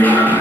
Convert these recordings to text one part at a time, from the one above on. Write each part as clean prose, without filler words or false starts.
Hey!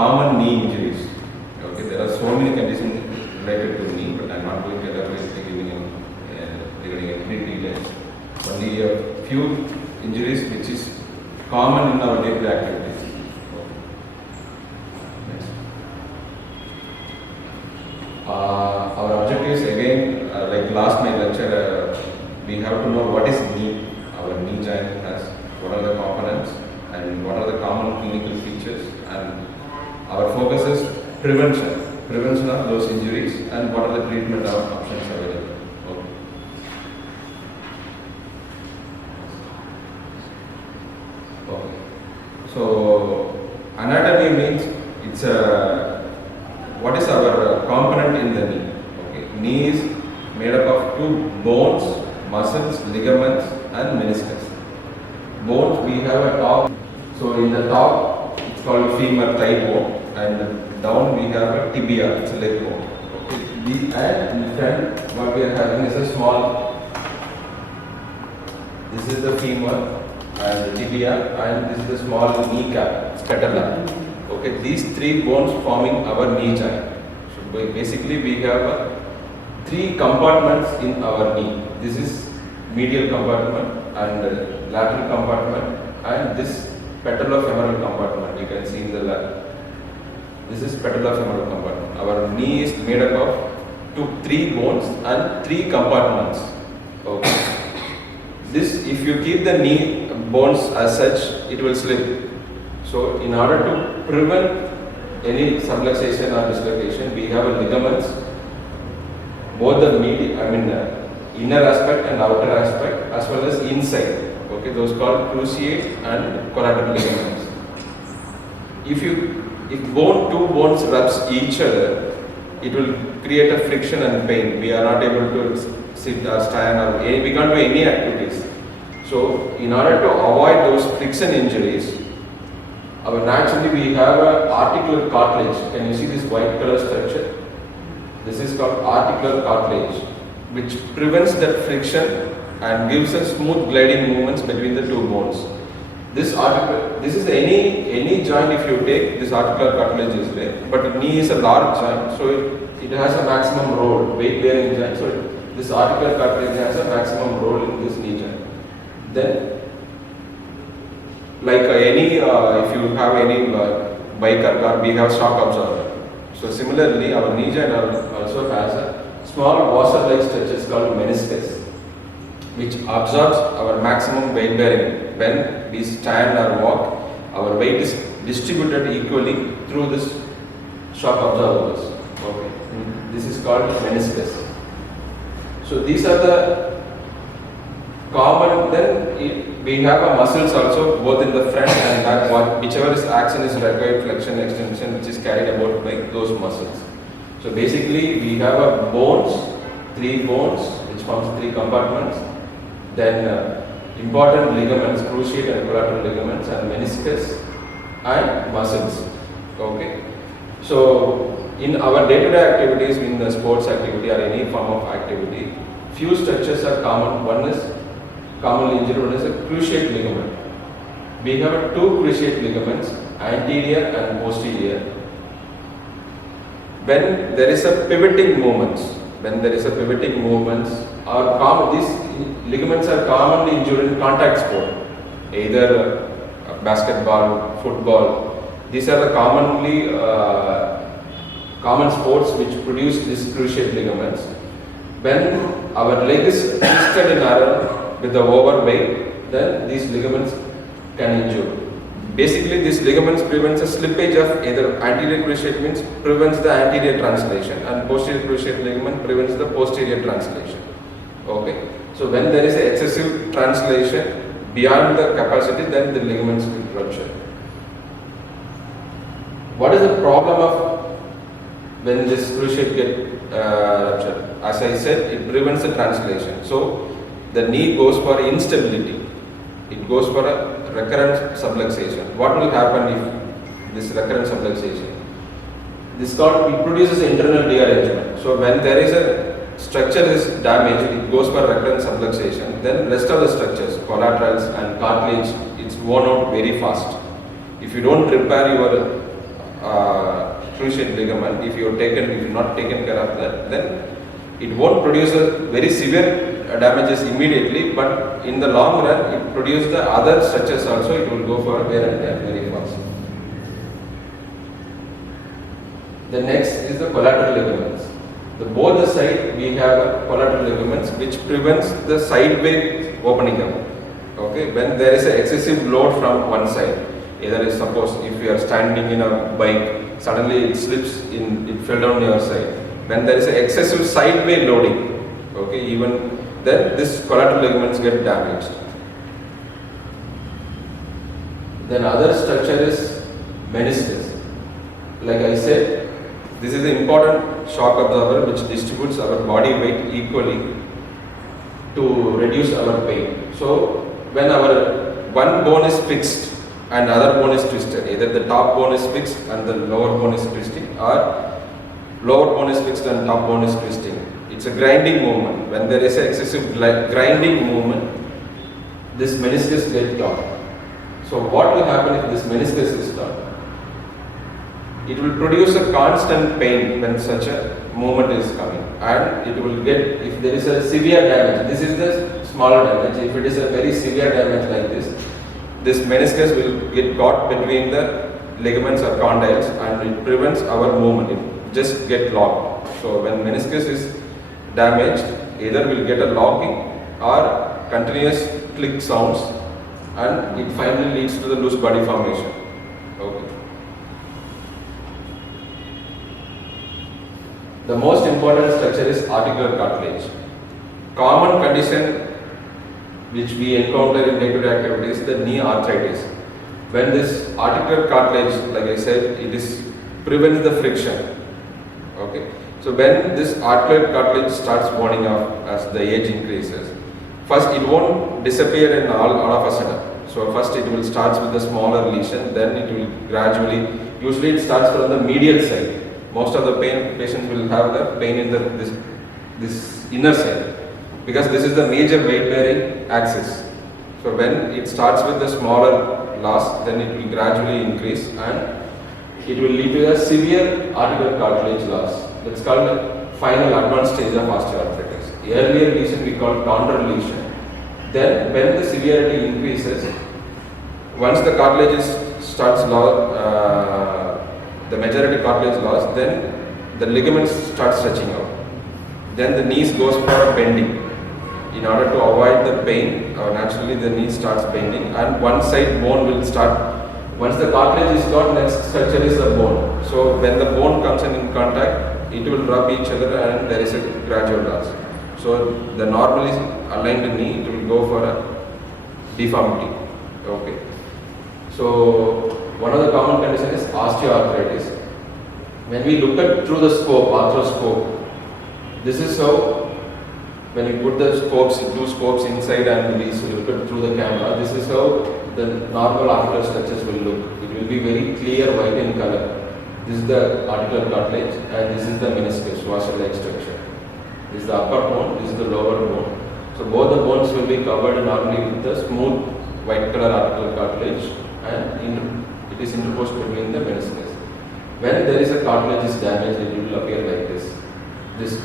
common knee injuries. Okay, there are so many conditions related to knee, but I'm not going to elaborate regarding any details. Only a few injuries which is common in our daily activities. Okay. Next. Our objectives again, like last my lecture, we have to know what is knee. Our knee joint has what are the components and what are the common clinical features, and our focus is prevention of those injuries and what are the treatment options available. Okay. Okay. So anatomy means it's what is our component in the knee. Okay. Knee is made up of two bones, muscles, ligaments and meniscus. Bones, we have a top. So in the top it's called femur thigh bone, and down we have a tibia, it's a leg bone. Okay. And in front what we are having is a small, this is the femur and the tibia, and this is the small kneecap, patella. Okay, these three bones forming our knee joint. So basically we have three compartments in our knee. This is medial compartment and lateral compartment, and this patellofemoral compartment. You can see in the left. This is patellofemoral compartment. Our knee is made up of three bones and three compartments. Okay. This, if you keep the knee bones as such, it will slip. So in order to prevent any subluxation or dislocation, we have a ligaments, both the inner aspect and outer aspect, as well as inside. Okay, those called cruciate and collateral ligaments. If two bones rubs each other, it will create a friction and pain. We are not able to sit or stand, or we can't do any activities. So in order to avoid those friction injuries, naturally we have an articular cartilage. Can you see this white color structure? This is called articular cartilage, which prevents that friction and gives us smooth gliding movements between the two bones. This is any joint. If you take this articular cartilage is there, but knee is a large joint, so it has a maximum role, weight bearing joint. So this articular cartilage has a maximum role in this knee joint. Then, like if you have any bike or car, we have shock absorber. So similarly, our knee joint also has a small washer-like structure called meniscus, which absorbs our maximum weight bearing. When we stand or walk, our weight is distributed equally through this shock absorbers. Okay. This is called meniscus. So these are the common. Then we have a muscles also, both in the front and back, whichever action is required, flexion, extension, which is carried about by those muscles. So basically we have a three bones, which forms three compartments. Then important ligaments, cruciate and collateral ligaments, and meniscus and muscles. Okay. So in our day-to-day activities, in the sports activity or any form of activity, few structures are common. One is commonly injured. One is a cruciate ligament. We have two cruciate ligaments, anterior and posterior. When there is a pivoting movements, these ligaments are commonly injured in contact sport, either basketball, football. These are the common sports which produce these cruciate ligaments. When our leg is twisted in iron with the overweight, then these ligaments can injure. Basically, these ligaments prevents a slippage of either anterior cruciate, means prevents the anterior translation, and posterior cruciate ligament prevents the posterior translation. Okay. So when there is excessive translation beyond the capacity, then the ligaments will rupture. What is the problem of when this cruciate get ruptured? As I said, it prevents the translation. So the knee goes for instability. It goes for a recurrent subluxation. What will happen if this recurrent subluxation? This it produces internal dearrangement. So when there is a structure is damaged, it goes for recurrent subluxation. Then rest of the structures, collaterals and cartilage, it's worn out very fast. If you don't repair your cruciate ligament, if you're not taken care of that, then it won't produce a very severe damages immediately, but in the long run, it produces the other structures also. It will go for wear and tear very fast. The next is the collateral ligaments. Both the side we have collateral ligaments which prevents the sideways opening up. Okay, when there is an excessive load from one side, either suppose if you are standing in a bike, suddenly it slips in, it fell down your side. When there is an excessive sideway loading, okay, even then this collateral ligaments get damaged. Then other structure is meniscus. Like I said, this is an important shock absorber which distributes our body weight equally to reduce our pain. So when our one bone is fixed and other bone is twisted, either the top bone is fixed and the lower bone is twisting, or lower bone is fixed and top bone is twisting. It's a grinding movement. When there is an excessive grinding movement, this meniscus gets torn. So what will happen if this meniscus is torn? It will produce a constant pain when such a movement is coming, and it will get, if there is a severe damage, this is the smaller damage. If it is a very severe damage like this meniscus will get caught between the ligaments or condyles and it prevents our movement. It just get locked. So when meniscus is damaged, either we'll get a locking or continuous click sounds, and it finally leads to the loose body formation. Okay. The most important structure is articular cartilage. Common condition which we encounter in day-to-day activities is the knee arthritis. When this articular cartilage, like I said, prevents the friction. Okay. So when this articular cartilage starts burning off as the age increases, first it won't disappear in all of a sudden. So first it will start with a smaller lesion, then it will gradually, usually it starts from the medial side. Most of the patients will have the pain in this inner side, because this is the major weight bearing axis. So when it starts with the smaller loss, then it will gradually increase and it will lead to a severe articular cartilage loss. That's called the final advanced stage of osteoarthritis. Earlier lesion we call chondral lesion. Then when the severity increases, once the cartilage starts the majority cartilage loss, then the ligaments start stretching out. Then the knees goes for a bending. In order to avoid the pain, naturally the knee starts bending, and one side bone will start. Once the cartilage is gone, next structure is the bone. So when the bone comes in contact, it will rub each other and there is a gradual loss. So the normally aligned knee, it will go for a deformity. Okay. So one of the common conditions is osteoarthritis. When we look at through the scope, arthroscope, this is how, when you put the two scopes inside and we look at through the camera, this is how the normal articular structures will look. It will be very clear white in color. This is the articular cartilage and this is the meniscus, washer-like structure. This is the upper bone, this is the lower bone. So both the bones will be covered normally with the smooth white color articular cartilage, and it is interposed between the meniscus. When there is a cartilage is damaged, it will appear like this. This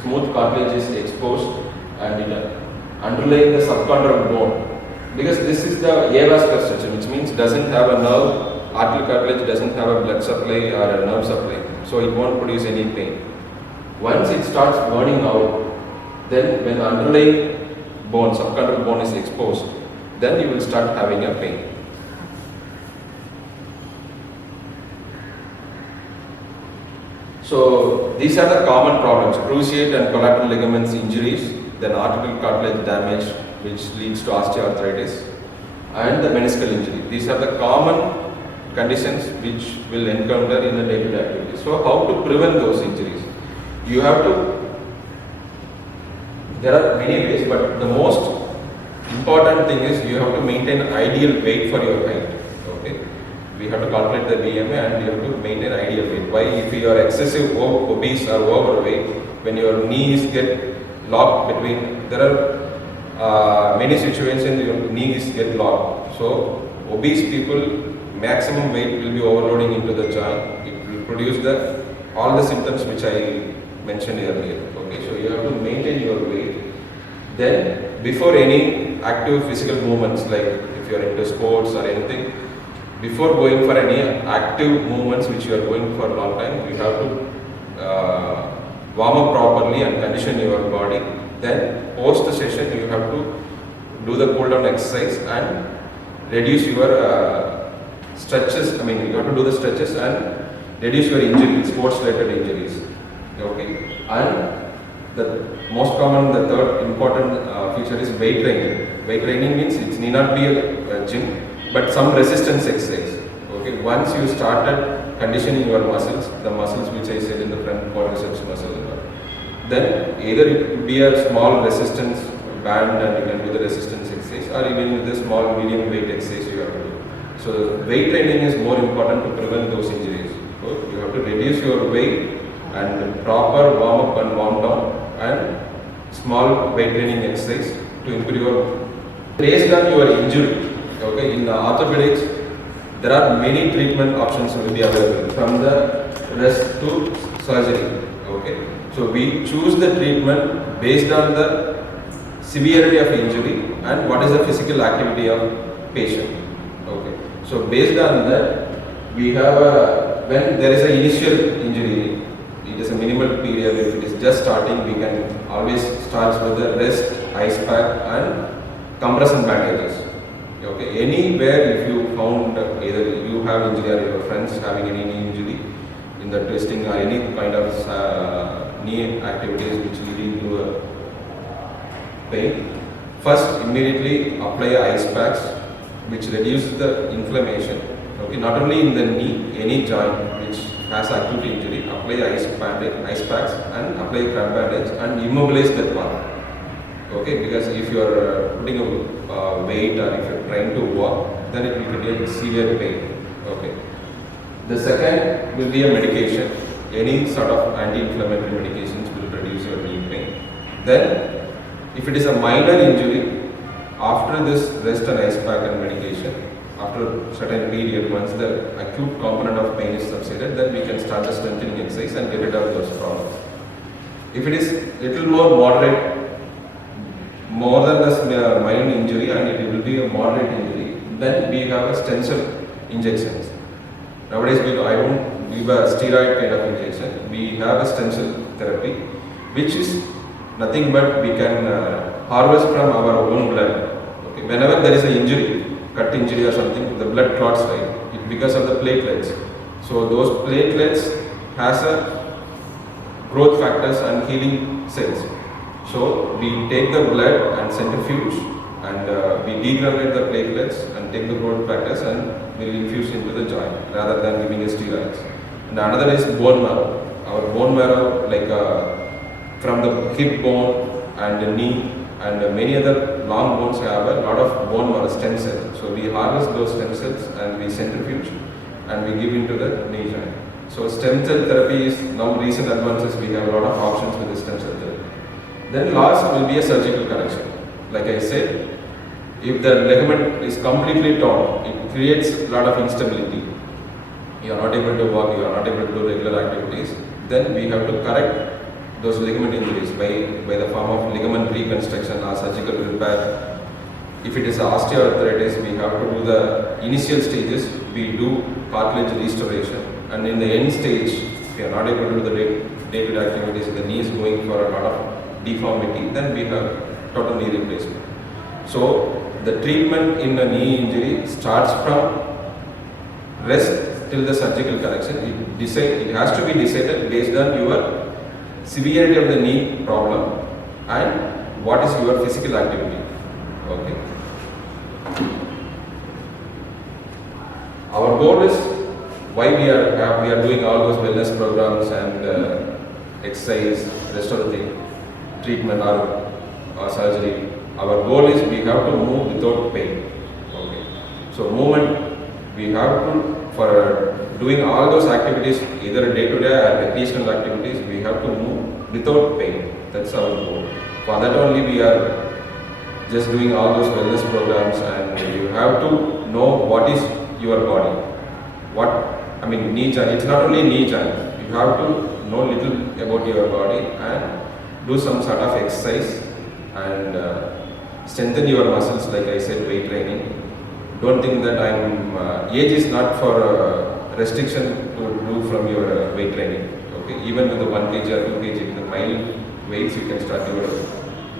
smooth cartilage is exposed and it underlying the subchondral bone, because this is the avascular structure, which means doesn't have a nerve. Articular cartilage doesn't have a blood supply or a nerve supply, so it won't produce any pain. Once it starts burning out, then when underlying bone, subchondral bone is exposed, then you will start having a pain. So these are the common problems: cruciate and collateral ligaments injuries, then articular cartilage damage which leads to osteoarthritis, and the meniscal injury. These are the common conditions which will encounter in the day-to-day activities. So how to prevent those injuries? You have to, there are many ways, but the most important thing is you have to maintain ideal weight for your height. Okay, we have to calculate the BMI and you have to maintain ideal weight. Why? If you are excessive obese or overweight, when your knees get locked between, there are many situations your knees get locked. So obese people maximum weight will be overloading into the joint. It will produce all the symptoms which I mentioned earlier. Okay, so you have to maintain your weight. Then before any active physical movements, like if you are into sports or anything, before going for any active movements which you are going for a long time, you have to warm up properly and condition your body. Then post the session you have to do the cool down exercise and reduce your stretches. I mean, you have to do the stretches and reduce your injuries, sports related injuries. Okay, and the most common, the third important feature is weight training. Weight training means it need not be a gym, but some resistance exercise. Okay, once you started conditioning your muscles, the muscles which I said in the front quadriceps muscle, then either it could be a small resistance band and you can do the resistance exercise, or even with a small medium weight exercise you have to do. So weight training is more important to prevent those injuries. So you have to reduce your weight and proper warm up and warm down and small weight training exercise to improve your based on your injury. Okay, in orthopedics there are many treatment options will be available from the rest to surgery. Okay, so we choose the treatment based on the severity of injury and what is the physical activity of patient. Okay, so based on that we have when there is an initial injury, it is a minimal period. If it is just starting, we can always start with the rest, ice pack and compression bandages. Okay, anywhere if you found either you have injury or your friends having any knee injury in the twisting or any kind of knee activities which lead to pain, first immediately apply ice packs which reduce the inflammation. Okay, not only in the knee, any joint which has acute injury, apply ice packs and apply crab bandage and immobilize that part. Okay, because if you are putting a weight or if you are trying to walk, then it will create severe pain. Okay. The second will be a medication. Any sort of anti-inflammatory medications will reduce your knee pain. Then, if it is a minor injury, after this rest and ice pack and medication, after a certain period, once the acute component of pain is subsided, then we can start the strengthening exercise and get rid of those problems. If it is little more moderate, more than the minor injury and it will be a moderate injury, then we have a stem cell injections. Nowadays I don't give a steroid kind of injection. We have a stem cell therapy, which is nothing but we can harvest from our own blood. Okay. Whenever there is an injury, cut injury or something, the blood clots, right? It because of the platelets. So those platelets has a growth factors and healing cells. So we take the blood and centrifuge and we degranulate the platelets and take the growth factors and we'll infuse into the joint rather than giving a steroids. And another is bone marrow. Our bone marrow, like from the hip bone and the knee and many other long bones have a lot of bone marrow stem cells. So we harvest those stem cells and we centrifuge and we give into the knee joint. So stem cell therapy is now recent advances. We have a lot of options with the stem cell therapy. Then last will be a surgical correction. Like I said, if the ligament is completely torn, it creates a lot of instability. You are not able to walk, you are not able to do regular activities. Then we have to correct those ligament injuries by the form of ligament reconstruction or surgical repair. If it is osteoarthritis, we have to do the initial stages, we do cartilage restoration. And in the end stage, if you are not able to do the day-to-day activities, the knee is going for a lot of deformity, then we have total knee replacement. So the treatment in a knee injury starts from rest till the surgical correction. It has to be decided based on your severity of the knee problem and what is your physical activity. Okay. Our goal is why we are doing all those wellness programs and exercise, rest of the thing, treatment or surgery. Our goal is we have to move without pain. Okay. So movement, we have to, for doing all those activities, either day-to-day or recreational activities, we have to move without pain. That's our goal. For that only we are just doing all those wellness programs, and you have to know what is your body. What I mean, knee joint. It's not only knee joint. You have to know little about your body and do some sort of exercise and strengthen your muscles. Like I said, weight training. Don't think that age is not for restriction to do from your weight training. Okay, even with the 1 kg or 2 kg, with the mild weights, you can start your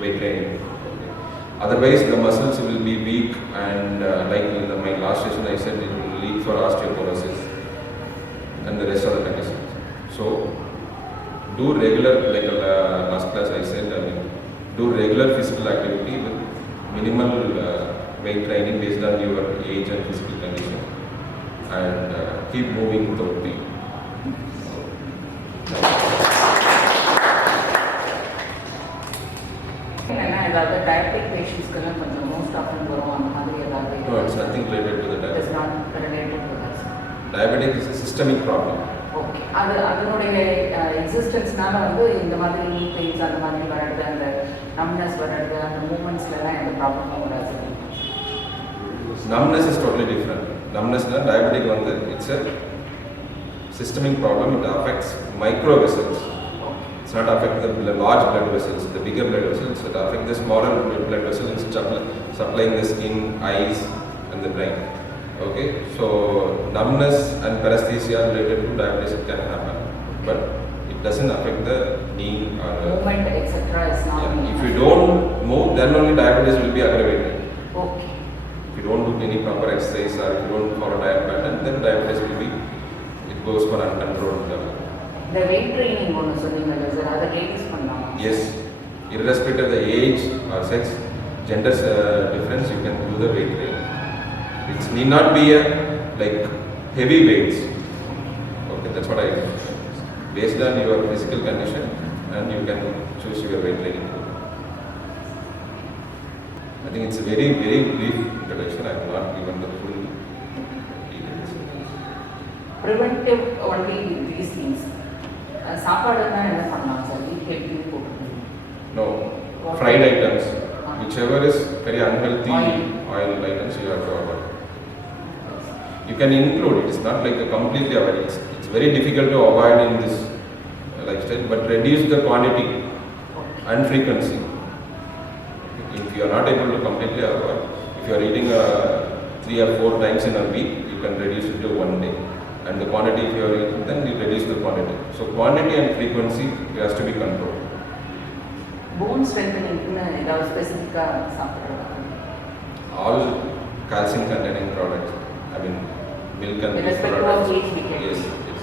weight training. Okay. Otherwise, the muscles will be weak and like in my last session, I said it will lead for osteoporosis and the rest of the conditions. So, do regular, like last class I said, do regular physical activity with minimal weight training based on your age and physical condition, and keep moving without pain. The diabetic patients most often go on. No, it's nothing related to the diabetic. It's not related to that. Diabetic is a systemic problem. Okay. அதனுடைய எக்ஸிஸ்டன்ஸ்னால இந்த மாதிரி நீ பெயின்ஸ் அந்த மாதிரி வர்றது, அந்த நம்னஸ் வர்றது, அந்த மூமெண்ட்ஸ்லாம் எந்த ப்ராப்ளமும் வராது. Numbness is totally different. Numbness na diabetic it's a systemic problem. It affects micro vessels. It's not affect the large blood vessels, the bigger blood vessels. It affects the smaller blood vessels supplying the skin, eyes, and the brain. Okay, so numbness and paresthesia related to diabetes can happen, but it doesn't affect the knee or movement, etc. is not. Yeah, if you don't move, then only diabetes will be aggravated. Okay. If you don't do any proper exercise or if you don't follow diet pattern, then diabetes will be, it goes for uncontrolled level. The weight training bonus sir, other ladies பண்ணலாம். Yes, irrespective of the age or sex, gender difference, you can do the weight training. It need not be like heavy weights. Okay, that's what I do. Based on your physical condition, and you can choose your weight training. I think it's a very, very brief introduction. I have not given the full details. Preventive only with these things. சாப்பாடுனா என்ன பண்ணலாம் சார்? எப்படி போட்டுக்கணும்? No, fried items. Whichever is very unhealthy oil items you have to avoid. You can include it. It's not like a completely avoid. It's very difficult to avoid in this lifestyle, but reduce the quantity and frequency. If you are not able to completely avoid, if you are eating 3 or 4 times in a week, you can reduce it to 1 day. And the quantity, if you are eating, then you reduce the quantity. So quantity and frequency has to be controlled. Bone strengthening ஏதாவது ஸ்பெசிஃபிக்கா சாப்பிடுறாங்க? All calcium containing products. I mean, milk and milk irrespective products. of age, we can Yes, use. yes.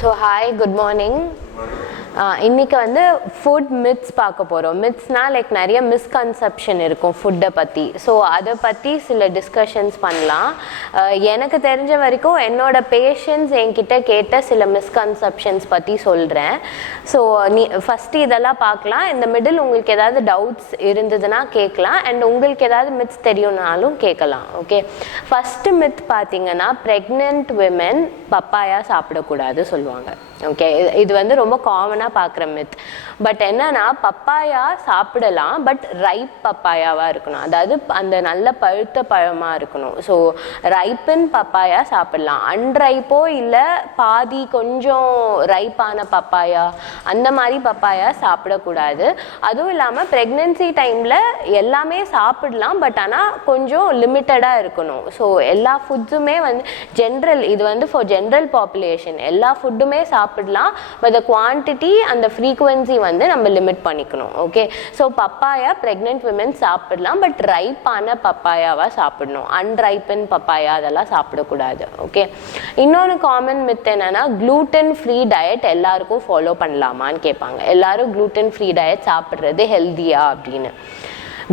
So hi, good morning. இன்றைக்கி வந்து food myths பார்க்க போகிறோம். மித்ஸ்னால் லைக் நிறைய மிஸ்கன்செப்ஷன் இருக்கும் ஃபுட்டை பற்றி. ஸோ அதை பற்றி சில டிஸ்கஷன்ஸ் பண்ணலாம். எனக்கு தெரிஞ்ச வரைக்கும் என்னோட பேஷண்ட்ஸ் என்கிட்ட கேட்ட சில மிஸ்கன்செப்ஷன்ஸ் பற்றி சொல்கிறேன். ஸோ ஃபஸ்ட்டு இதெல்லாம் பார்க்கலாம். இந்த மிடில் உங்களுக்கு ஏதாவது டவுட்ஸ் இருந்ததுன்னா கேட்கலாம். அண்ட் உங்களுக்கு ஏதாவது மித்ஸ் தெரியும்னாலும் கேட்கலாம். ஓகே, ஃபஸ்ட்டு மித் பார்த்தீங்கன்னா ப்ரெக்னென்ட் விமென் பப்பாயா சாப்பிடக்கூடாது சொல்லுவாங்க. ஓகே, இது வந்து ரொம்ப காமனாக பார்க்குற மித். பட் என்னன்னா, பப்பாயா சாப்பிடலாம், பட் ரைப் பப்பாயாவாக இருக்கணும். அதாவது அந்த நல்ல பழுத்த பழமாக இருக்கணும். ஸோ ரைப்பன் பப்பாயா சாப்பிடலாம். அன்ரைப்போ இல்லை பாதி கொஞ்சம் ரைப்பான பப்பாயா அந்த மாதிரி பப்பாயா சாப்பிடக்கூடாது. அதுவும் இல்லாமல் ப்ரெக்னென்சி டைமில் எல்லாமே சாப்பிடலாம், பட் ஆனால் கொஞ்சம் லிமிட்டடாக இருக்கணும். ஸோ எல்லா ஃபுட்ஸுமே வந்து ஜென்ரல், இது வந்து ஃபார் ஜென்ரல் பாப்புலேஷன், எல்லா ஃபுட்டுமே சாப்பிடலாம், பட் த குவான்டிட்டி அந்த ஃப்ரீக்குவென்சி வந்து நம்ம லிமிட் பண்ணிக்கணும். Okay, so papaya pregnant women சாப்பிடலாம், பட் ரைப்பான பப்பாயாவாக சாப்பிடணும். அன்ரைப்பன் பப்பாயா அதெல்லாம் சாப்பிடக்கூடாது. ஓகே, இன்னொன்று காமன் மித் என்னன்னா, க்ளூட்டன் ஃப்ரீ டயட் எல்லாருக்கும் ஃபாலோ பண்ணலாமான்னு கேட்பாங்க. எல்லாரும் க்ளூட்டன் ஃப்ரீ டயட் சாப்பிட்றது ஹெல்த்தியா அப்படின்னு.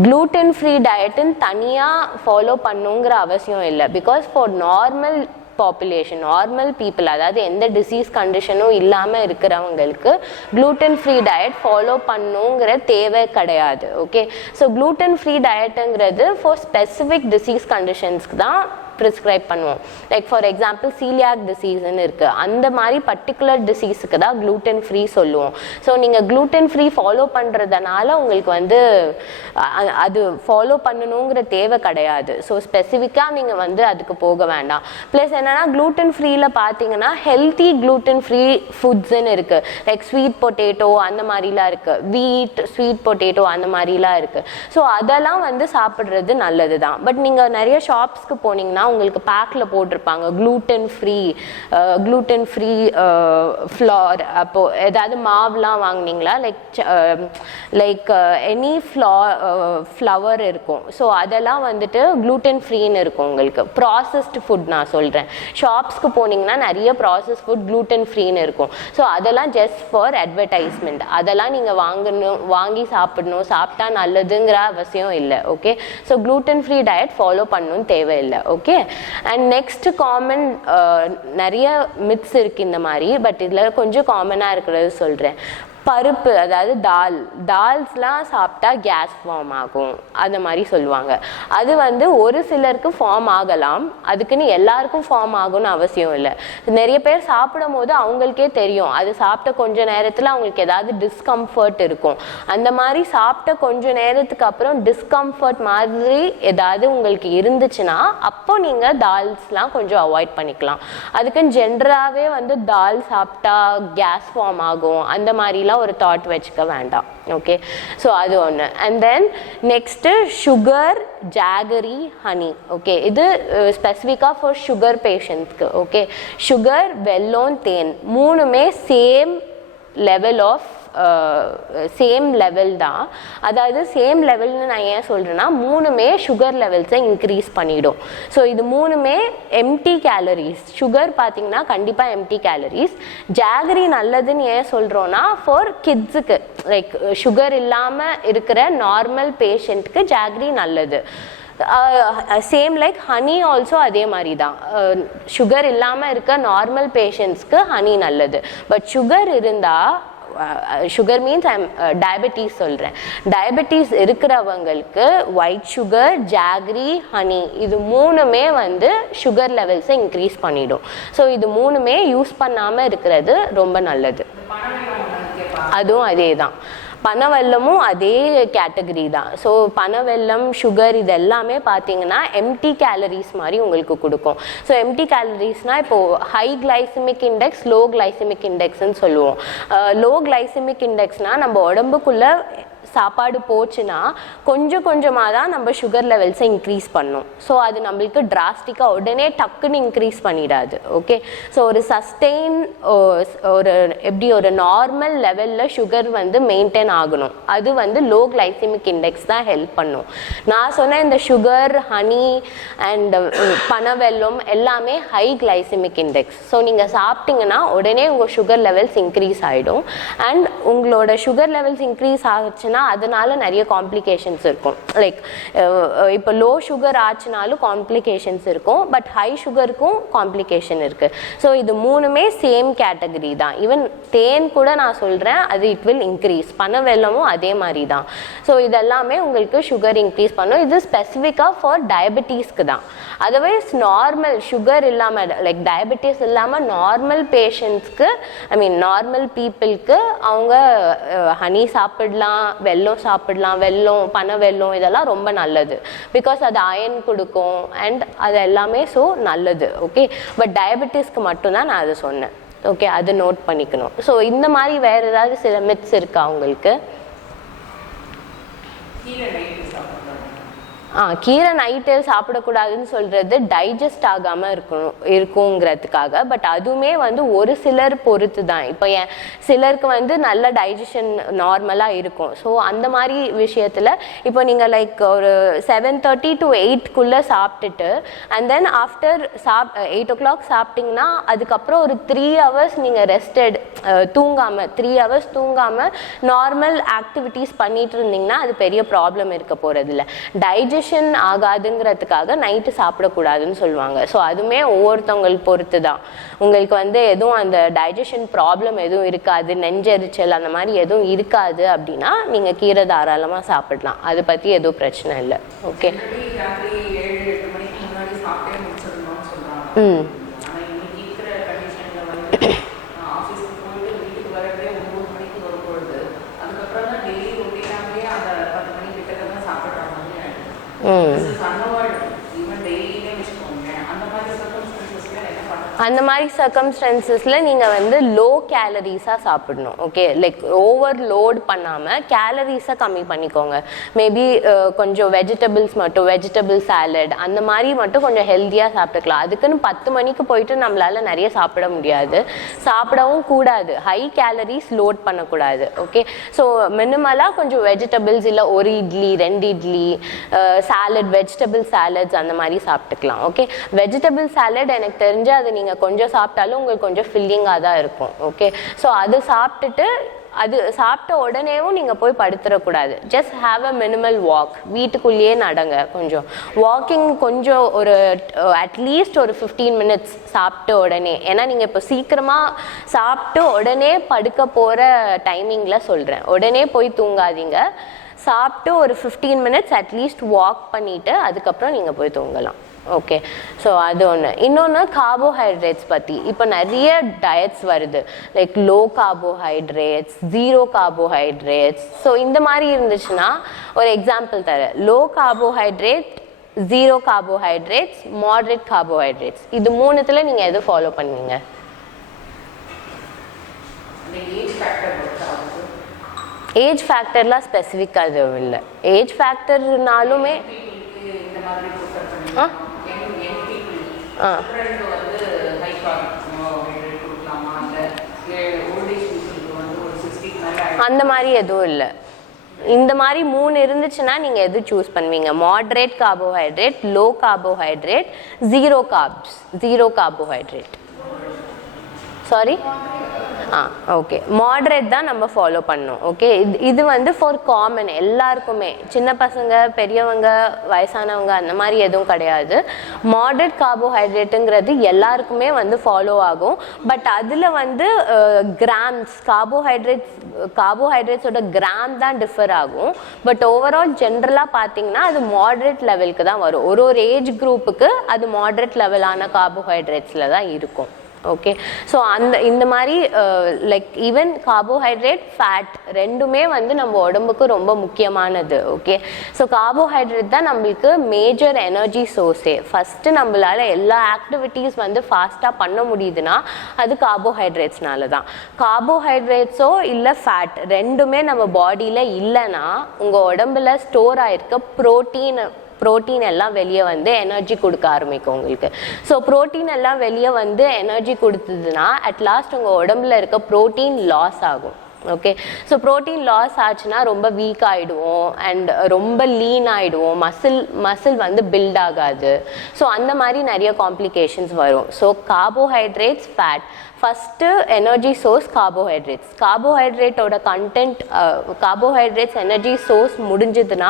க்ளூட்டன் ஃப்ரீ டயட்டுன்னு தனியாக ஃபாலோ பண்ணுங்கிற அவசியம் இல்லை. Because for normal population, normal people, அதாவது எந்த டிசீஸ் கண்டிஷனும் இல்லாமல் இருக்கிறவங்களுக்கு க்ளூட்டன் ஃப்ரீ டயட் ஃபாலோ பண்ணுங்கிற தேவை கிடையாது. ஓகே, ஸோ க்ளூட்டன் ஃப்ரீ டயட்டுங்கிறது ஃபார் ஸ்பெசிஃபிக் டிசீஸ் கண்டிஷன்ஸ்க்கு தான் ப்ரிஸ்கிரைப் பண்ணுவோம். லைக் ஃபார் எக்ஸாம்பிள் சீலியாக் டிசீஸ்ன்னு இருக்குது. அந்த மாதிரி பர்டிகுலர் டிசீஸுக்கு தான் க்ளூட்டன் ஃப்ரீ சொல்லுவோம். ஸோ நீங்கள் க்ளூட்டன் ஃப்ரீ ஃபாலோ பண்ணுறதுனால உங்களுக்கு வந்து அது ஃபாலோ பண்ணணுங்கிற தேவை கிடையாது. ஸோ ஸ்பெசிஃபிக்காக நீங்கள் வந்து அதுக்கு போக வேண்டாம். ப்ளஸ் என்னென்னா, க்ளூட்டன் ஃப்ரீயில் பார்த்தீங்கன்னா ஹெல்த்தி க்ளூட்டன் ஃப்ரீ ஃபுட்ஸுன்னு இருக்குது. லைக் ஸ்வீட் பொட்டேட்டோ அந்த மாதிரிலாம் இருக்குது, வீட் ஸ்வீட் பொட்டேட்டோ அந்த மாதிரிலாம் இருக்குது. ஸோ அதெல்லாம் வந்து சாப்பிட்றது நல்லது தான். பட் நீங்கள் நிறைய ஷாப்ஸ்க்கு போனீங்கன்னா உங்களுக்கு பேக்கில் போட்டிருப்பாங்க க்ளூட்டன் ஃப்ரீ ஃப்ளார். அப்போது ஏதாவது மாவுலாம் வாங்கினீங்களா, லைக் எனி ஃப்ளவர் இருக்கும். ஸோ அதெல்லாம் வந்துட்டு க்ளூட்டன் ஃப்ரீன்னு இருக்கும். உங்களுக்கு ப்ராசஸ்டு ஃபுட் நான் சொல்கிறேன். ஷாப்ஸ்க்கு போனீங்கன்னா நிறைய ப்ராசஸ் ஃபுட் க்ளூட்டன் ஃப்ரீன்னு இருக்கும். ஸோ அதெல்லாம் ஜஸ்ட் ஃபார் அட்வர்டைஸ்மெண்ட். அதெல்லாம் நீங்கள் வாங்கி சாப்பிடணும், சாப்பிட்டா நல்லதுங்கிற அவசியம் இல்லை. Okay, so gluten free diet follow பண்ணணும்னு தேவையில்லை. ஓகே, அண்ட் நெக்ஸ்ட் காமன் நிறைய மித்ஸ் இருக்குது இந்த மாதிரி. பட் இதில் கொஞ்சம் காமனாக இருக்கிறது சொல்கிறேன். பருப்பு, அதாவது தால்ஸ்லாம் சாப்பிட்டா கேஸ் ஃபார்ம் ஆகும் அந்த மாதிரி சொல்லுவாங்க. அது வந்து ஒரு சிலருக்கு ஃபார்ம் ஆகலாம், அதுக்குன்னு எல்லாருக்கும் ஃபார்ம் ஆகும்னு அவசியம் இல்லை. நிறைய பேர் சாப்பிடும் போது அவங்களுக்கே தெரியும், அது சாப்பிட்ட கொஞ்ச நேரத்தில் அவங்களுக்கு ஏதாவது டிஸ்கம்ஃபர்ட் இருக்கும். அந்த மாதிரி சாப்பிட்ட கொஞ்ச நேரத்துக்கு அப்புறம் டிஸ்கம்ஃபர்ட் மாதிரி ஏதாவது உங்களுக்கு இருந்துச்சுன்னா அப்போ நீங்கள் தால்ஸ்லாம் கொஞ்சம் அவாய்ட் பண்ணிக்கலாம். அதுக்குன்னு ஜென்ரலாகவே வந்து தால் சாப்பிட்டா கேஸ் ஃபார்ம் ஆகும் அந்த மாதிரிலாம் ஒரு தாட் வச்சுக்க வேண்டாம். ஓகே, ஸோ அது ஒன்று. And then next sugar, jaggery, honey. Okay, இது ஸ்பெசிஃபிக்காக ஃபார் சுகர் பேஷண்ட்ஸ்க்கு. ஓகே, சுகர், வெல்லம், தேன் மூணுமே சேம் லெவல் தான். அதாவது சேம் லெவல்னு நான் ஏன் சொல்கிறேன்னா, மூணுமே சுகர் லெவல்ஸை இன்க்ரீஸ் பண்ணிடும். ஸோ இது மூணுமே எம்டி கேலரிஸ். சுகர் பார்த்தீங்கன்னா கண்டிப்பாக எம்டி கேலரிஸ். ஜாகரி நல்லதுன்னு ஏன் சொல்கிறோன்னா, ஃபார் கிட்ஸுக்கு, லைக் சுகர் இல்லாமல் இருக்கிற நார்மல் பேஷண்ட்டுக்கு ஜாகரி நல்லது. சேம் லைக் ஹனி ஆல்சோ அதே மாதிரி தான். சுகர் இல்லாமல் இருக்க நார்மல் பேஷண்ட்ஸ்க்கு ஹனி நல்லது. பட் சுகர் இருந்தால், சுகர் மீன்ஸ் டயபெட்டிஸ் சொல்கிறேன், டயபெட்டிஸ் இருக்கிறவங்களுக்கு ஒயிட் சுகர், ஜாகரி, ஹனி இது மூணுமே வந்து சுகர் லெவல்ஸை இன்க்ரீஸ் பண்ணிடும். ஸோ இது மூணுமே யூஸ் பண்ணாமல் இருக்கிறது ரொம்ப நல்லது. அதுவும் அதே தான். பனவெல்லமும் அதே கேட்டகரி தான். ஸோ பனவெல்லம், சுகர் இது எல்லாமே பார்த்தீங்கன்னா எம்டி கேலரிஸ் மாதிரி உங்களுக்கு கொடுக்கும். ஸோ எம்டி கேலரிஸ்னால் இப்போது high glycemic index, low glycemic இண்டெக்ஸ்ன்னு சொல்லுவோம். லோ கிளைசிமிக் இண்டெக்ஸ்னால் நம்ம உடம்புக்குள்ளே சாப்பாடு போச்சுன்னா கொஞ்சம் கொஞ்சமாக தான் நம்ம சுகர் லெவல்ஸை இன்க்ரீஸ் பண்ணும். ஸோ அது நம்மளுக்கு டிராஸ்டிக்காக உடனே டக்குன்னு இன்க்ரீஸ் பண்ணிடாது. ஓகே, ஸோ ஒரு சஸ்டெயின் ஒரு எப்படி ஒரு நார்மல் லெவலில் சுகர் வந்து மெயின்டைன் ஆகணும். அது வந்து லோ கிளைசிமிக் இண்டெக்ஸ் தான் ஹெல்ப் பண்ணும். நான் சொன்ன இந்த சுகர், ஹனி அண்ட் பனவெல்லம் எல்லாமே ஹை கிளைசிமிக் இண்டெக்ஸ். ஸோ நீங்கள் சாப்பிட்டீங்கன்னா உடனே உங்கள் சுகர் லெவல்ஸ் இன்க்ரீஸ் ஆகிடும். அண்ட் உங்களோட சுகர் லெவல்ஸ் இன்க்ரீஸ் ஆச்சுன்னா அதனால நிறைய காம்ப்ளிகேஷன்ஸ் இருக்கும். லைக் இப்போ லோ சுகர் ஆச்சுனாலும் காம்ப்ளிகேஷன்ஸ் இருக்கும், பட் ஹை சுகருக்கும் காம்ப்ளிகேஷன் இருக்குது. ஸோ இது மூணுமே சேம் கேட்டகரி தான். ஈவன் தேன் கூட நான் சொல்கிறேன், அது இட் வில் இன்க்ரீஸ். பனவெல்லமும் அதே மாதிரி தான். ஸோ இதெல்லாமே உங்களுக்கு சுகர் இன்க்ரீஸ் பண்ணும். இது ஸ்பெசிஃபிக்காக ஃபார் டயபெட்டிஸ்க்கு தான். அதர்வைஸ் நார்மல் சுகர் இல்லாமல் லைக் டயபெட்டிஸ் இல்லாமல் நார்மல் பேஷண்ட்ஸ்க்கு, ஐ மீன் நார்மல் பீப்புளுக்கு அவங்க ஹனி சாப்பிடலாம், வெல்லம் சாப்பிடலாம். வெல்லம், பனவெல்லம் இதெல்லாம் ரொம்ப நல்லது. பிகாஸ் அது அயன் கொடுக்கும் அண்ட் அது எல்லாமே ஸோ நல்லது. ஓகே, பட் டயபெட்டிஸ்க்கு மட்டும்தான் நான் அதை சொன்னேன். ஓகே, அது நோட் பண்ணிக்கணும். ஸோ இந்த மாதிரி வேறு ஏதாவது சில மித்ஸ் இருக்கா உங்களுக்கு? கீரை நைட்டு சாப்பிடக்கூடாதுன்னு சொல்கிறது டைஜஸ்ட் ஆகாமல் இருக்குங்கிறதுக்காக. பட் அதுவுமே வந்து ஒரு சிலர் பொறுத்து தான். இப்போ சிலருக்கு வந்து நல்ல டைஜஷன் நார்மலாக இருக்கும். ஸோ அந்த மாதிரி விஷயத்தில் இப்போ நீங்கள் லைக் ஒரு 7:30 to 8 சாப்பிட்டுட்டு அண்ட் தென் ஆஃப்டர் 8 o'clock சாப்பிட்டிங்கன்னா அதுக்கப்புறம் ஒரு 3 hours நீங்கள் ரெஸ்டட் தூங்காமல் 3 hours தூங்காமல் நார்மல் ஆக்டிவிட்டீஸ் பண்ணிட்டு இருந்தீங்கன்னா அது பெரிய ப்ராப்ளம் இருக்க போகிறதில்ல. டைஜஷன் ஆகாதுங்கிறதுக்காக நைட்டு சாப்பிடக்கூடாதுன்னு சொல்லுவாங்க. ஸோ அதுவுமே ஒவ்வொருத்தவங்களுக்கு பொறுத்து தான். உங்களுக்கு வந்து எதுவும் அந்த டைஜஷன் ப்ராப்ளம் எதுவும் இருக்காது, நெஞ்செரிச்சல் அந்த மாதிரி எதுவும் இருக்காது அப்படின்னா நீங்கள் கீரை தாராளமாக சாப்பிடலாம். அதை பற்றி எதுவும் பிரச்சனை இல்லை. ஓகே, ம் அந்த மாதிரி சர்க்கம்ஸ்டன்சஸில் நீங்கள் வந்து லோ கேலரிஸாக சாப்பிடணும். ஓகே, லைக் ஓவர் லோட் பண்ணாமல் கேலரிஸை கம்மி பண்ணிக்கோங்க. மேபி கொஞ்சம் வெஜிடபிள்ஸ் மட்டும், வெஜிடபிள் சாலட் அந்த மாதிரி மட்டும் கொஞ்சம் ஹெல்த்தியாக சாப்பிட்டுக்கலாம். அதுக்குன்னு 10 மணிக்கு போயிட்டு நம்மளால் நிறைய சாப்பிட முடியாது, சாப்பிடவும் கூடாது. ஹை கேலரிஸ் லோட் பண்ணக்கூடாது. ஓகே, ஸோ மினிமலாக கொஞ்சம் வெஜிடபிள்ஸ் இல்லை ஒரு இட்லி 2 இட்லி சாலட், வெஜிடபிள் சாலட்ஸ் அந்த மாதிரி சாப்பிட்டுக்கலாம். ஓகே, வெஜிடபிள் சாலட் எனக்கு தெரிஞ்சு அது நீங்கள் கொஞ்சம் சாப்பிட்டாலும் உங்களுக்கு கொஞ்சம் ஃபில்லிங்காக தான் இருக்கும். ஓகே, ஸோ அது சாப்பிட்டுட்டு அது சாப்பிட்ட உடனேவும் நீங்கள் போய் படுத்துடக்கூடாது. Just have a minimal walk. வீட்டுக்குள்ளேயே நடங்க. கொஞ்சம் வாக்கிங் கொஞ்சம் ஒரு அட்லீஸ்ட் ஒரு 15 minutes சாப்பிட்ட உடனே. ஏன்னா நீங்கள் இப்போ சீக்கிரமாக சாப்பிட்டு உடனே படுக்க போகிற டைமிங்கில் சொல்கிறேன். உடனே போய் தூங்காதீங்க. சாப்பிட்டு ஒரு 15 minutes அட்லீஸ்ட் வாக் பண்ணிவிட்டு அதுக்கப்புறம் நீங்கள் போய் தூங்கலாம். ஓகே, ஸோ அது ஒன்று. இன்னொன்று கார்போஹைட்ரேட்ஸ் பற்றி. இப்போ நிறைய டயட்ஸ் வருது, like low carbohydrates, 0 carbohydrates. So இந்த மாதிரி இருந்துச்சுன்னா ஒரு எக்ஸாம்பிள் தரேன். Low carbohydrate, 0 carbohydrates, moderate carbohydrates, இது மூணுத்தில் நீங்கள் எது ஃபாலோ பண்ணுவீங்க? ஏஜ் ஃபேக்டர்லாம் ஸ்பெசிஃபிக்காக எதுவும் இல்லை. ஏஜ் ஃபேக்டர்னாலுமே அந்த மாதிரி எதுவும் இல்லை. இந்த மாதிரி 3 இருந்துச்சுன்னா நீங்கள் எது சூஸ் பண்ணுவீங்க? மாடரேட் கார்போஹைட்ரேட், லோ கார்போஹைட்ரேட், 0 கார்ப்ஸ், 0 கார்போஹைட்ரேட். சாரி, ஓகே, மாடரேட் தான் நம்ம ஃபாலோ பண்ணோம். ஓகே, இது வந்து ஃபார் காமன் எல்லாருக்குமே, சின்ன பசங்க, பெரியவங்க, வயசானவங்க அந்த மாதிரி எதுவும் கிடையாது. மாடரேட் கார்போஹைட்ரேட்டுங்கிறது எல்லாருக்குமே வந்து ஃபாலோ ஆகும். பட் அதில் வந்து கிராம்ஸ், கார்போஹைட்ரேட்ஸோட கிராம் தான் டிஃபர் ஆகும். பட் ஓவரால் ஜென்ரலாக பார்த்தீங்கன்னா அது மாடரேட் லெவலுக்கு தான் வரும். ஒரு ஏஜ் குரூப்புக்கு அது மாடரேட் லெவலான கார்போஹைட்ரேட்ஸில் தான் இருக்கும். ஓகே. ஸோ இந்த மாதிரி லைக் ஈவன் கார்போஹைட்ரேட் ஃபேட் ரெண்டுமே வந்து நம்ம உடம்புக்கு ரொம்ப முக்கியமானது. ஓகே. ஸோ கார்போஹைட்ரேட் தான் நம்மளுக்கு மேஜர் எனர்ஜி சோர்ஸே. ஃபஸ்ட்டு நம்மளால் எல்லா ஆக்டிவிட்டீஸ் வந்து ஃபாஸ்ட்டாக பண்ண முடியுதுன்னா அது கார்போஹைட்ரேட்ஸ்னால தான். கார்போஹைட்ரேட்ஸோ இல்லை ஃபேட் ரெண்டுமே நம்ம பாடியில் இல்லைன்னா உங்கள் உடம்புல ஸ்டோர் ஆகிருக்க ப்ரோட்டீன் எல்லாம் வெளியே வந்து எனர்ஜி கொடுக்க ஆரம்பிக்கும் உங்களுக்கு. ஸோ ப்ரோட்டீன் எல்லாம் வெளியே வந்து எனர்ஜி கொடுத்ததுன்னா அட்லாஸ்ட் உங்கள் உடம்புல இருக்க ப்ரோட்டீன் லாஸ் ஆகும். ஓகே. ஸோ ப்ரோட்டீன் லாஸ் ஆச்சுன்னா ரொம்ப வீக் ஆகிடுவோம் அண்ட் ரொம்ப லீன் ஆகிடுவோம், மசில் வந்து பில்ட் ஆகாது. ஸோ அந்த மாதிரி நிறைய காம்ப்ளிகேஷன்ஸ் வரும். So carbohydrates fat first energy source carbohydrates. கார்போஹைட்ரேட்டோட கண்டென்ட் கார்போஹைட்ரேட்ஸ் எனர்ஜி சோர்ஸ் முடிஞ்சதுன்னா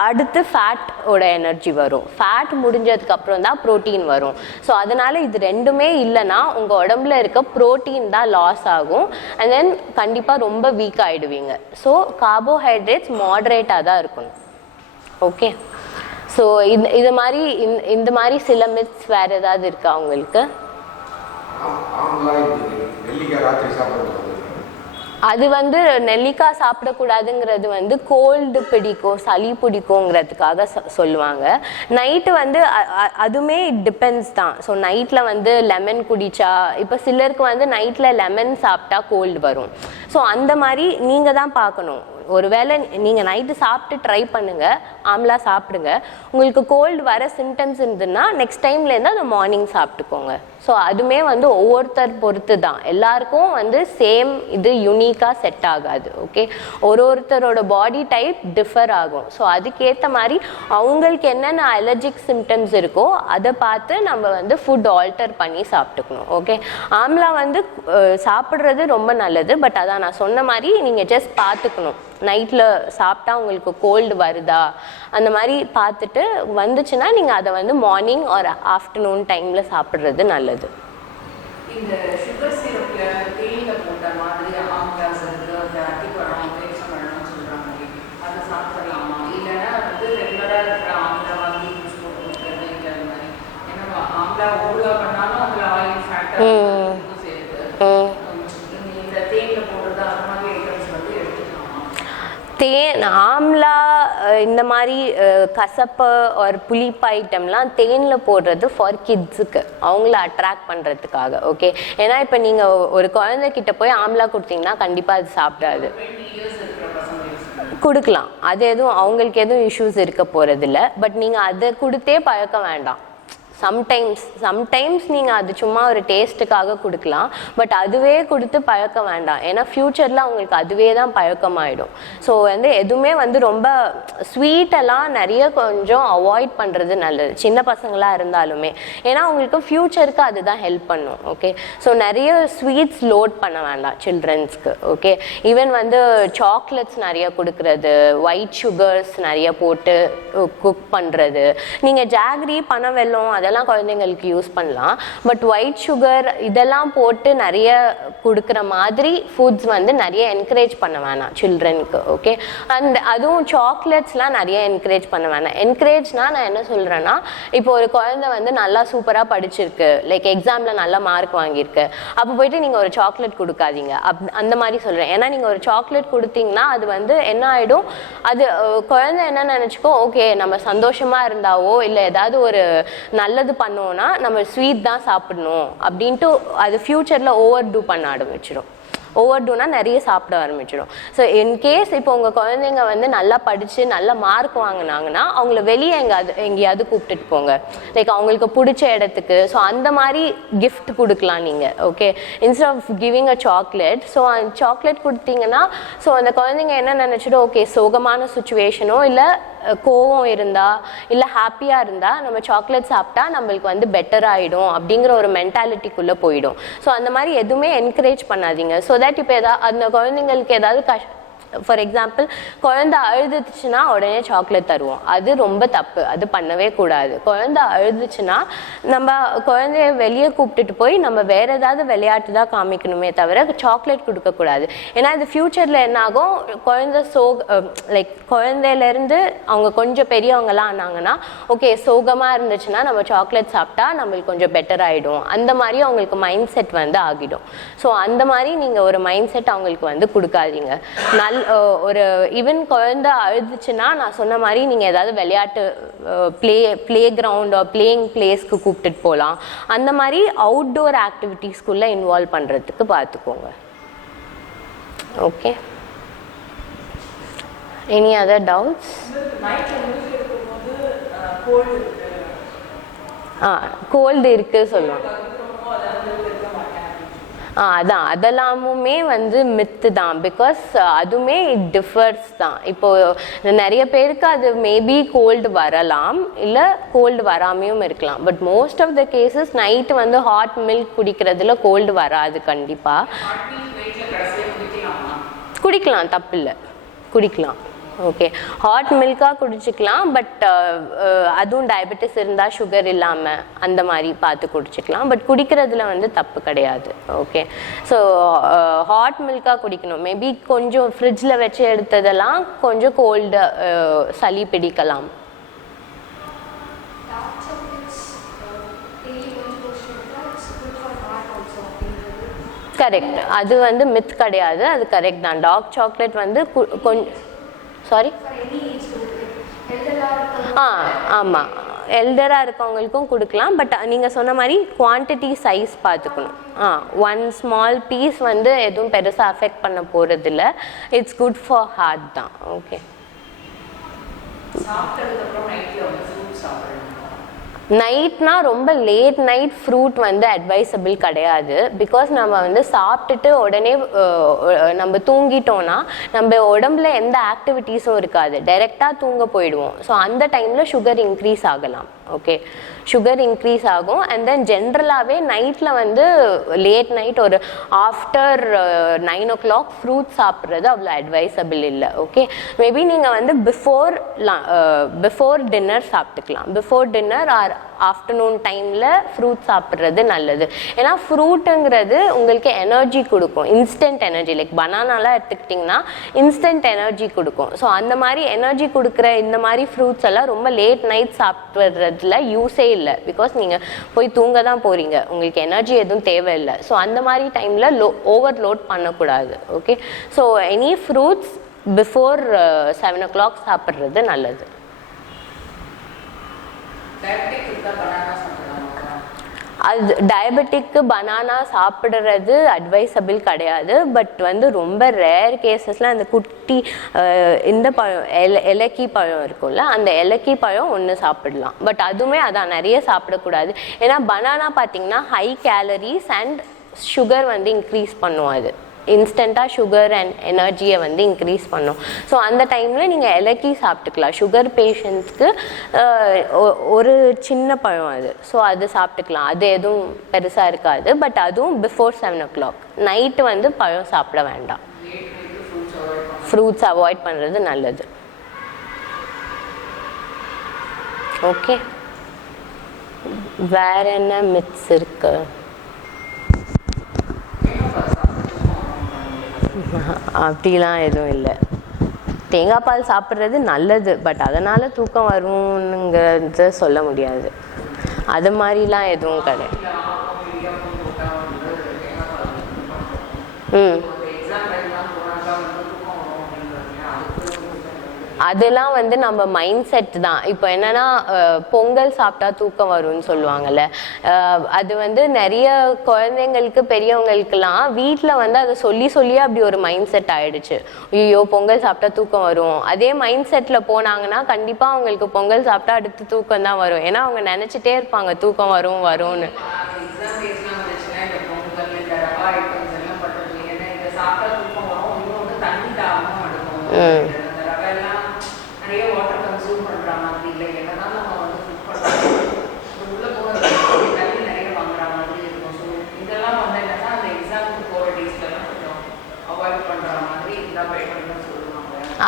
அடுத்து ஃபேட்டோட எனர்ஜி வரும். ஃபேட் முடிஞ்சதுக்கப்புறம் தான் ப்ரோட்டீன் வரும். ஸோ அதனால் இது ரெண்டுமே இல்லைன்னா உங்கள் உடம்புல இருக்க ப்ரோட்டீன் தான் லாஸ் ஆகும் அண்ட் தென் கண்டிப்பாக ரொம்ப வீக் ஆகிடுவீங்க. ஸோ கார்போஹைட்ரேட்ஸ் மாடரேட்டாக தான் இருக்கணும். ஓகே. ஸோ இது மாதிரி இந்த மாதிரி சில மித்ஸ் வேறு ஏதாவது இருக்கா உங்களுக்கு? அது வந்து நெல்லிக்காய் சாப்பிடக்கூடாதுங்கிறது வந்து கோல்டு பிடிக்கும், சளி பிடிக்குங்கிறதுக்காக சொல்லுவாங்க. நைட்டு வந்து அதுவுமே டிபெண்ட்ஸ் தான். ஸோ நைட்டில் வந்து லெமன் குடித்தா, இப்போ சிலருக்கு வந்து நைட்டில் லெமன் சாப்பிட்டா கோல்டு வரும். ஸோ அந்த மாதிரி நீங்கள் தான் பார்க்கணும். ஒருவேளை நீங்கள் நைட்டு சாப்பிட்டு ட்ரை பண்ணுங்கள், ஆம்லா சாப்பிடுங்க. உங்களுக்கு கோல்டு வர சிம்டம்ஸ் இருந்ததுன்னா நெக்ஸ்ட் டைம்லேருந்து அதை மார்னிங் சாப்பிட்டுக்கோங்க. ஸோ அதுவுமே வந்து ஒவ்வொருத்தர் பொறுத்து தான். எல்லாருக்கும் வந்து சேம் இது யூனிக்காக செட் ஆகாது. ஓகே. ஒருத்தரோட பாடி டைப் டிஃபர் ஆகும். ஸோ அதுக்கேற்ற மாதிரி அவங்களுக்கு என்னென்ன அலர்ஜிக் சிம்டம்ஸ் இருக்கோ அதை பார்த்து நம்ம வந்து ஃபுட் ஆல்டர் பண்ணி சாப்பிட்டுக்கணும். ஓகே. ஆம்லா வந்து சாப்பிட்றது ரொம்ப நல்லது. பட் அதான் நான் சொன்ன மாதிரி நீங்கள் ஜஸ்ட் பார்த்துக்கணும். நைட்டில் சாப்பிட்டா உங்களுக்கு கோல்டு வருதா அந்த மாதிரி பார்த்துட்டு வந்துச்சுன்னா நீங்கள் அதை வந்து மார்னிங் ஆர் ஆஃப்டர்நூன் டைமில் சாப்பிட்றது நல்லது. இந்த சுகர் சிரப்பில் தேயிலை போட்ட மாதிரி ஆம்லாஸ் இருக்குது, அந்த அத்திப்பழம் பேரிச்சம்பழம்னு சொல்கிறாங்க, அதை சாப்பிடலாமா? இல்லைன்னா வந்து ரெகுலராக இருக்கிற ஆம்லா வாங்கி யூஸ் பண்ணுறது இல்லை அது மாதிரி? ஏன்னா ஆம்லா ஊறுகாய் பண்ணாலும் அதில் ஆயில் ஃபேட்டாக சேர்த்து இந்த தேயிலை போடுறது அந்த மாதிரி ஐட்டம்ஸ் வந்து ஆம்லா இந்த மாதிரி கசப்பு ஒரு புளிப்பு ஐட்டம்லாம் தேனில் போடுறது ஃபார் கிட்ஸுக்கு, அவங்கள அட்ராக்ட் பண்ணுறதுக்காக. ஓகே. ஏன்னா இப்போ நீங்கள் ஒரு குழந்தைகிட்ட போய் ஆம்லா கொடுத்தீங்கன்னா கண்டிப்பாக அது சாப்பிடாது. கொடுக்கலாம், அது எதுவும் அவங்களுக்கு எதுவும் இஷ்யூஸ் இருக்க போகிறதில்ல. பட் நீங்கள் அதை கொடுத்தே பழக்க வேண்டாம். சம்டைம்ஸ் நீங்கள் அது சும்மா ஒரு டேஸ்ட்டுக்காக கொடுக்கலாம். பட் அதுவே கொடுத்து பழக்க வேண்டாம். ஏன்னா ஃப்யூச்சரில் அவங்களுக்கு அதுவே தான் பழக்கமாயிடும். ஸோ வந்து எதுவுமே வந்து ரொம்ப ஸ்வீட்டெல்லாம் நிறைய கொஞ்சம் அவாய்ட் பண்ணுறது நல்லது, சின்ன பசங்களாக இருந்தாலுமே. ஏன்னா அவங்களுக்கு ஃப்யூச்சருக்கு அதுதான் ஹெல்ப் பண்ணும். ஓகே. ஸோ நிறைய ஸ்வீட்ஸ் லோட் பண்ண வேண்டாம் சில்ட்ரன்ஸ்க்கு. ஓகே. ஈவன் வந்து சாக்லேட்ஸ் நிறைய கொடுக்குறது, ஒயிட் சுகர்ஸ் நிறைய போட்டு குக் பண்ணுறது, நீங்கள் ஜாகரி பனவெல்லம் அதெல்லாம் குழந்தைங்களுக்கு யூஸ் பண்ணலாம். பட் ஒயிட் சுகர் இதெல்லாம் போட்டு நிறைய கொடுக்குற மாதிரி ஃபுட்ஸ் வந்து நிறைய என்கரேஜ் பண்ண வேணாம் சில்ட்ரனுக்கு. ஓகே. அண்ட் அதுவும் சாக்லேட்ஸ்லாம் நிறைய என்கரேஜ் பண்ண வேணாம். என்கரேஜ்னால் நான் என்ன சொல்கிறேன்னா, இப்போ ஒரு குழந்தை வந்து நல்லா சூப்பராக படிச்சிருக்கு, லைக் எக்ஸாமில் நல்ல மார்க் வாங்கியிருக்கு, அப்போ போயிட்டு நீங்கள் ஒரு சாக்லேட் கொடுக்காதீங்க. அந்த மாதிரி சொல்கிறேன். ஏன்னா நீங்கள் ஒரு சாக்லேட் கொடுத்தீங்கன்னா அது வந்து என்ன ஆகிடும், அது குழந்தை என்ன நினச்சிக்கோ, ஓகே நம்ம சந்தோஷமாக இருந்தாவோ இல்லை ஏதாவது ஒரு நல்லது பண்ணோன்னா நம்ம ஸ்வீட் தான் சாப்பிடணும் அப்படின்ட்டு அது ஃப்யூச்சரில் ஓவர் டூ பண்ண ஆரம்பிச்சிடும். ஓவர் டூனா நிறைய சாப்பிட ஆரம்பிச்சிடும். ஸோ இன்கேஸ் இப்போ உங்கள் குழந்தைங்க வந்து நல்லா படித்து நல்ல மார்க் வாங்கினாங்கன்னா அவங்கள வெளியே எங்கேயாவது கூப்பிட்டுட்டு போங்க, லைக் அவங்களுக்கு பிடிச்ச இடத்துக்கு. ஸோ அந்த மாதிரி கிஃப்ட் கொடுக்கலாம் நீங்கள். Okay. Instead of giving a chocolate, so அந்த சாக்லேட் கொடுத்தீங்கன்னா ஸோ அந்த குழந்தைங்க என்ன நினச்சிடும், ஓகே சோகமான சுச்சுவேஷனோ இல்லை கோவம் இருந்தால் இல்லை ஹாப்பியாக இருந்தால் நம்ம சாக்லேட் சாப்பிட்டா நம்மளுக்கு வந்து பெட்டர் ஆகிடும் அப்படிங்கிற ஒரு மென்டாலிட்டிக்குள்ளே போயிடும். ஸோ அந்த மாதிரி எதுவுமே என்கரேஜ் பண்ணாதீங்க. ஸோ தட் இப்போ அந்த குழந்தைங்களுக்கு ஏதாவது ஃபார் எக்ஸாம்பிள் குழந்தை அழுதுச்சுன்னா உடனே சாக்லேட் தருவோம், அது ரொம்ப தப்பு, அது பண்ணவே கூடாது. குழந்தை அழுதுச்சுன்னா நம்ம குழந்தைய வெளியே கூப்பிட்டுட்டு போய் நம்ம வேற ஏதாவது விளையாட்டு தான் காமிக்கணுமே தவிர சாக்லேட் கொடுக்கக்கூடாது. ஏன்னா இது ஃப்யூச்சரில் என்ன ஆகும், குழந்தை லைக் குழந்தையிலேருந்து அவங்க கொஞ்சம் பெரியவங்களாம் ஆனாங்கன்னா ஓகே சோகமாக இருந்துச்சுன்னா நம்ம சாக்லேட் சாப்பிட்டா நம்மளுக்கு கொஞ்சம் பெட்டர் ஆகிடும், அந்த மாதிரி அவங்களுக்கு மைண்ட் செட் வந்து ஆகிடும். ஸோ அந்த மாதிரி நீங்கள் ஒரு மைண்ட் செட் அவங்களுக்கு வந்து கொடுக்காதீங்க. ஒரு ஈவன் குழந்தை அழுதுச்சுன்னா நான் சொன்ன மாதிரி நீங்கள் ஏதாவது விளையாட்டு ப்ளே கிரவுண்ட் பிளேயிங் பிளேஸ்க்கு கூப்பிட்டுட்டு போகலாம். அந்த மாதிரி அவுட்டோர் ஆக்டிவிட்டீஸ்குள்ளே இன்வால்வ் பண்ணுறதுக்கு பார்த்துக்கோங்க. Okay, any other doubts? Cold இருக்குது சொல்லுவாங்க. அதான் அதெல்லாமுமே வந்து மித்து தான். பிகாஸ் அதுவுமே இட் டிஃபர்ஸ் தான். இப்போது நிறைய பேருக்கு அது மேபி கோல்டு வரலாம், இல்லை கோல்டு வராமையும் இருக்கலாம். But most of the cases night வந்து ஹாட் மில்க் குடிக்கிறதுல கோல்டு வராது. கண்டிப்பாக குடிக்கலாம், தப்பில்லை, குடிக்கலாம். ஓகே, ஹாட் மில்காக குடிச்சிக்கலாம். பட் அதுவும் டயபெட்டிஸ் இருந்தால் சுகர் இல்லாமல் அந்த மாதிரி பார்த்து குடிச்சிக்கலாம். பட் குடிக்கிறதுல வந்து தப்பு கிடையாது. ஓகே, ஸோ ஹாட் மில்காக குடிக்கணும். மேபி கொஞ்சம் ஃப்ரிட்ஜில் வச்சு எடுத்ததெல்லாம் கொஞ்சம் கோல்டு சளி பிடிக்கலாம். கரெக்ட், அது வந்து மித் கிடையாது, அது கரெக்ட் தான். டார்க் சாக்லேட் வந்து கொஞ்சம் சாரி ஆமாம் எல்டராக இருக்கவங்களுக்கும் கொடுக்கலாம். பட் நீங்கள் சொன்ன மாதிரி குவான்டிட்டி சைஸ் பார்த்துக்கணும். ஒன் ஸ்மால் பீஸ் வந்து எதுவும் பெருசாக அஃபெக்ட் பண்ண போகிறதில்ல. இட்ஸ் குட் ஃபார் ஹார்ட் தான். ஓகே, நைட்னா ரொம்ப லேட் நைட் ஃப்ரூட் வந்து அட்வைசபிள் கிடையாது. பிகாஸ் நம்ம வந்து சாப்பிட்டுட்டு உடனே நம்ம தூங்கிட்டோன்னா நம்ம உடம்புல எந்த ஆக்டிவிட்டீஸும் இருக்காது, டைரெக்டாக தூங்க போயிடுவோம். ஸோ அந்த டைமில் சுகர் இன்க்ரீஸ் ஆகலாம். ஓகே, சுகர் இன்க்ரீஸ் ஆகும். அண்ட் தென் ஜென்ரலாகவே நைட்டில் வந்து லேட் நைட் ஒரு ஆஃப்டர் 9 o'clock ஃப்ரூட் சாப்பிட்றது அவ்வளோ அட்வைசபிள் இல்லை. ஓகே, மேபி நீங்கள் வந்து பிஃபோர் டின்னர் சாப்பிட்டுக்கலாம். பிஃபோர் டின்னர் ஆர் ஆஃப்டர்நூன் டைமில் ஃப்ரூட் சாப்பிட்றது நல்லது. ஏன்னா ஃப்ரூட்டுங்கிறது உங்களுக்கு எனர்ஜி கொடுக்கும், இன்ஸ்டன்ட் எனர்ஜி. லைக் பனானாலாம் எடுத்துக்கிட்டிங்கன்னா இன்ஸ்டன்ட் எனர்ஜி கொடுக்கும். ஸோ அந்த மாதிரி எனர்ஜி கொடுக்குற இந்த மாதிரி ஃப்ரூட்ஸ் எல்லாம் ரொம்ப லேட் நைட் சாப்பிட்றதுல யூஸே இல்லை. பிகாஸ் நீங்கள் போய் தூங்க தான் போகிறீங்க, உங்களுக்கு எனர்ஜி எதுவும் தேவையில்லை. ஸோ அந்த மாதிரி டைமில் ஓவர்லோட் பண்ணக்கூடாது. Okay, so any fruits before 7 o'clock சாப்பிட்றது நல்லது. அது டயபெட்டிக்கு பனானா சாப்பிட்றது அட்வைசபிள் கிடையாது. பட் வந்து ரொம்ப ரேர் கேசஸில் அந்த குட்டி இந்த பழம் இலக்கி பழம் இருக்கும்ல, அந்த இலக்கி பழம் ஒன்று சாப்பிடலாம். பட் அதுவுமே அதான் நிறைய சாப்பிடக்கூடாது. ஏன்னா பனானா பார்த்திங்கன்னா ஹை கேலரிஸ் அண்ட் சுகர் வந்து இன்க்ரீஸ் பண்ணும். அது இன்ஸ்டண்ட்டாக சுகர் அண்ட் எனர்ஜியை வந்து இன்க்ரீஸ் பண்ணும். ஸோ அந்த டைமில் நீங்கள் இலக்கி சாப்பிட்டுக்கலாம். சுகர் பேஷண்ட்ஸ்க்கு ஒரு சின்ன பழம் அது, ஸோ அது சாப்பிட்டுக்கலாம். அது எதுவும் பெருசாக இருக்காது. பட் அதுவும் பிஃபோர் 7 o'clock. நைட்டு வந்து பழம் சாப்பிட வேண்டாம், ஃப்ரூட்ஸ் அவாய்ட் பண்ணுறது நல்லது. ஓகே, வேற என்ன மித்ஸ் இருக்கு? அப்படிலாம் எதுவும் இல்லை. தேங்காய் பால் சாப்பிட்றது நல்லது, பட் அதனால் தூக்கம் வரும்னுங்கிறத சொல்ல முடியாது. அது மாதிரிலாம் எதுவும் கிடையாது. அதெல்லாம் வந்து நம்ம மைண்ட் செட் தான். இப்போ என்னென்னா பொங்கல் சாப்பிட்டா தூக்கம் வரும்னு சொல்லுவாங்கள்ல, அது வந்து நிறைய குழந்தைங்களுக்கு பெரியவங்களுக்கெல்லாம் வீட்டில் வந்து அதை சொல்லியே அப்படி ஒரு மைண்ட் செட் ஆகிடுச்சு. ஐயோ பொங்கல் சாப்பிட்டா தூக்கம் வரும். அதே மைண்ட் செட்டில் போனாங்கன்னா கண்டிப்பாக அவங்களுக்கு பொங்கல் சாப்பிட்டா அடுத்து தூக்கம் தான் வரும். ஏன்னா அவங்க நினச்சிட்டே இருப்பாங்க தூக்கம் வரும்னு.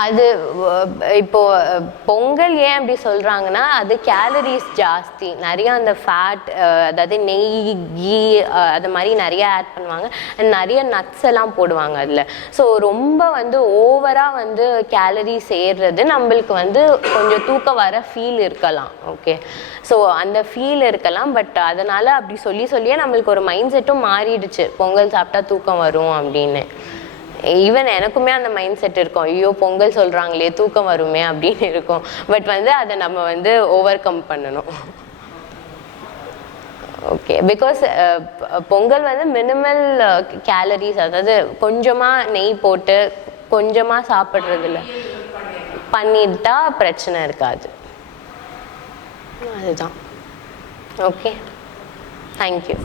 அது இப்போ பொங்கல் ஏன் அப்படி சொல்கிறாங்கன்னா அது கேலரிஸ் ஜாஸ்தி, நிறையா அந்த ஃபேட், அதாவது நெய், கீ அது மாதிரி நிறைய ஆட் பண்ணுவாங்க, அண்ட் நிறைய நட்ஸ் எல்லாம் போடுவாங்க அதில். ஸோ ரொம்ப வந்து ஓவராக வந்து கேலரிஸ் ஏறுறது நம்மளுக்கு வந்து கொஞ்சம் தூக்கம் வர ஃபீல் இருக்கலாம். ஓகே, ஸோ அந்த ஃபீல் இருக்கலாம். பட் அதனால் அப்படி சொல்லியே நம்மளுக்கு ஒரு மைண்ட் செட்டும் மாறிடுச்சு, பொங்கல் சாப்பிட்டா தூக்கம் வரும் அப்படின்னு. ஈவன் எனக்குமே அந்த மைண்ட் செட் இருக்கும், ஐயோ பொங்கல் சொல்கிறாங்களே தூக்கம் வருமே அப்படின்னு இருக்கும். பட் வந்து அதை நம்ம வந்து ஓவர் கம் பண்ணணும். ஓகே, பிகாஸ் பொங்கல் வந்து மினிமல் கேலரிஸ், அதாவது கொஞ்சமாக நெய் போட்டு கொஞ்சமாக சாப்பிட்றதுல பண்ணிட்டா பிரச்சனை இருக்காது. அதுதான். Okay, thank you.